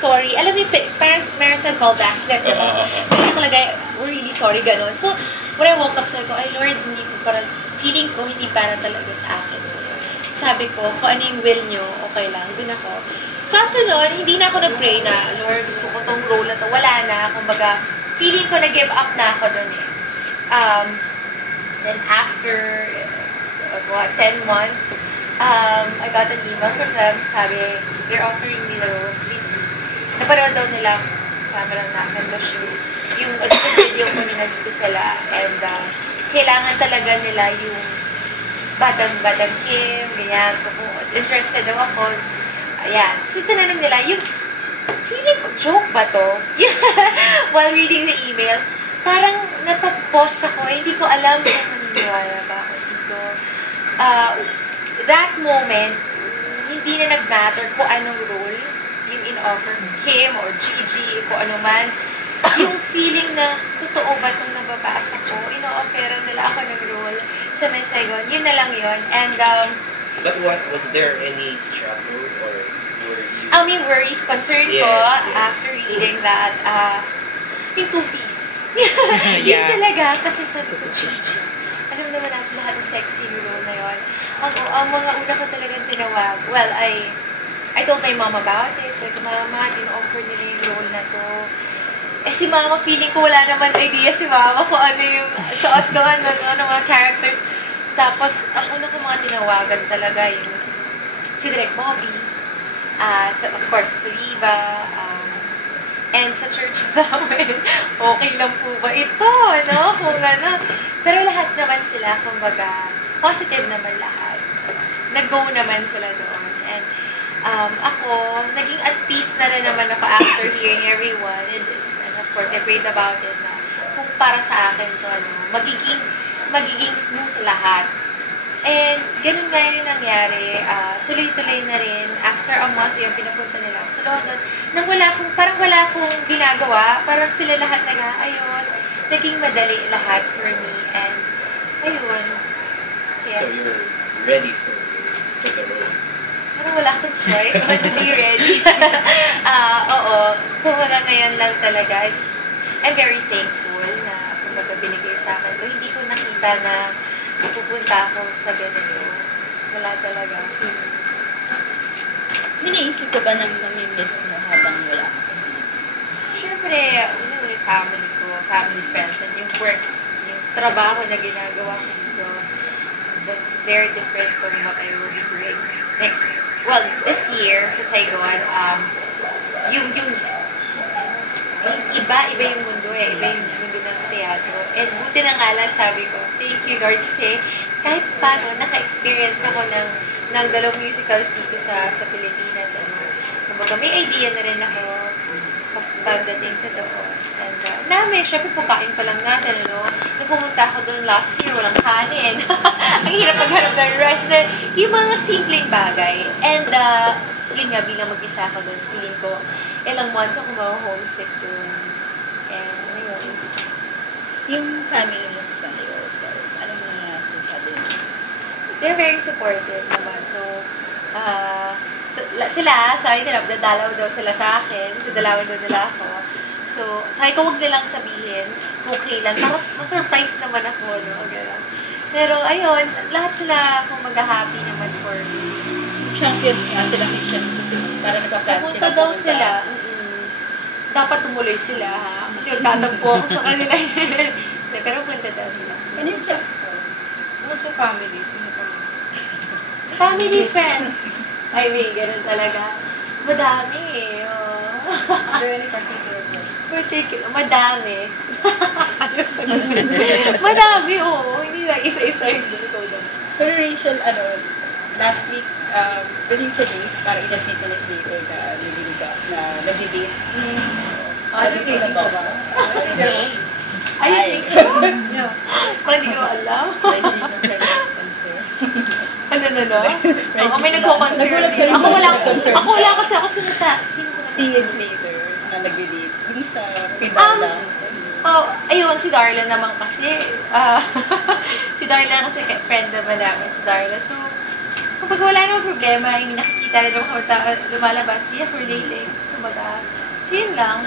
sorry. Alam mo, parang meron sa callbacks lang, diba? Hindi ko lagay, we're really sorry, gano'n. So, when I woke up, sabi ko, ay Lord, hindi ko parang, feeling ko, hindi para talaga sa akin. Sabi ko, kung ano yung will nyo, okay lang, dun ako. So, after nun, hindi na ako nag-pray na, Lord, gusto ko tong role na to. Wala na. Kumbaga, feeling ko na-give up na ako dun eh. Then, after, 10 months, I got an email from them. Sabi, they're offering me the role of Gigi. Naparoon daw nila, camera natin, yung audition video ko nila dito sila. And, kailangan talaga nila yung Batang Kim, ganyan. So, kung interested daw ako, ayan. So, tinanong nila, yung feeling ko, joke ba to? While reading the email, parang napag-pause ako. Hindi ko alam kung maniniwala ba ako dito. That moment, hindi na nag-matter kung anong role yung in-offer Kim or Gigi, kung ano man. Yung feeling na, totoo ba itong nababasa ko? Ino-offeran nila ako ng role sa Miss Saigon. Yun na lang yun. And, but what, was there any struggle or were you... I mean, worries, concern ko after reading that, yung two-piece. Yun talaga, kasi sabi ko, Gigi. Alam naman natin lahat ng sexy role na yun. Ang mga una ko talagang tinawag, well, I told my mom about it. Sabi ko, Mama, din-offer nila yung role na to. Eh, si Mama, feeling ko wala naman idea si Mama kung ano yung suot doon, ano mga characters. Tapos, ang una ko mga tinawagan talaga yung si Direk Bobby, of course, si Viva, and sa church namin, okay lang po ba ito, no? Kung ano. Pero lahat naman sila, kumbaga, positive naman lahat. Nag-go naman sila doon. And ako, naging at peace na naman ako after hearing everyone. And of course, I prayed about it na kung para sa akin to, magiging smooth lahat. And ganun nga yung nangyari. Tuloy-tuloy na rin. After a month, yung pinapunta nila ako sa London. Nang parang wala akong ginagawa. Parang sila lahat nag-aayos. Naging madali lahat for me. And, ayun. Yeah. So, you're ready for the role? Parang wala akong choice but to be ready. Oo. Kumbaga ngayon lang talaga. I'm very thankful na kumbaga binigay sa akin. Hindi ko nakita na pupunta ako sa ganito. Wala talaga. Miniisip ka ba nang namimiss mo habang wala ka sa Pilipinas? Siyempre, yung family ko, family friends, and yung work, yung trabaho na ginagawa ko dito, that's very different from what I will be doing next. Well, this year, sa Saigon, yung iba yung mundo eh. Iba yung mundo ng teatro. And buti na nga lang, sabi ko, thank you, Lord, kasi kahit paano, naka-experience ako ng dalawang musicals dito sa Pilipinas. Kumbaga, may idea na rin ako pagdating to doon. And, syempre, pagkain pa lang natin, ano? Nung pumunta ako doon last year, walang kanin. Ang hirap maghanap ng rice. Yung mga simpleng bagay. And, yun nga, bilang mag-isa ako doon, feeling ko, ilang months ako ma-homesick doon. And, ayun. Yung family mo sa Sunday All-Stars, ano mga sinasabi mo? They're very supportive naman. So, sila, sabi nila, dadalaw daw sila sa akin, dadalawan daw nila ako. So, sabi ko, huwag nilang sabihin kung kailan. Para ma-surprise naman ako, no? Ganun. Pero, ayun, lahat sila kung mag-happy naman for me. Champions nga sila mission kasi para nagpa-plan sila. Punta daw sila. Dapat tumuloy sila, ha? Hindi magtatampo ako sa kanila. Pero punta daw sila. Ano yung sa family? Sino pa? Family, friends. Ay, may ganun talaga. Madami eh. Oh. Is there any particular person? Madami. Madami, oo. Hindi lang isa-isa yung Pero Rachel, last week, kasi sa days, parang in-admit na later na nag-date. Nag-dating ka ba? I think so. No. Hindi ko alam. Ano? Ako may nagko-confirm. Ako wala kasi ako sino ko na? 3 years later, na nag-date. Yung sa Pidala. Ayun, si Darla naman kasi. Si Darla kasi friend naman namin si Darla. So, Kumbaga wala namang problema, yung nakikita rin naman kami lumalabas, yes, we're dating. Kumbaga, so yun lang.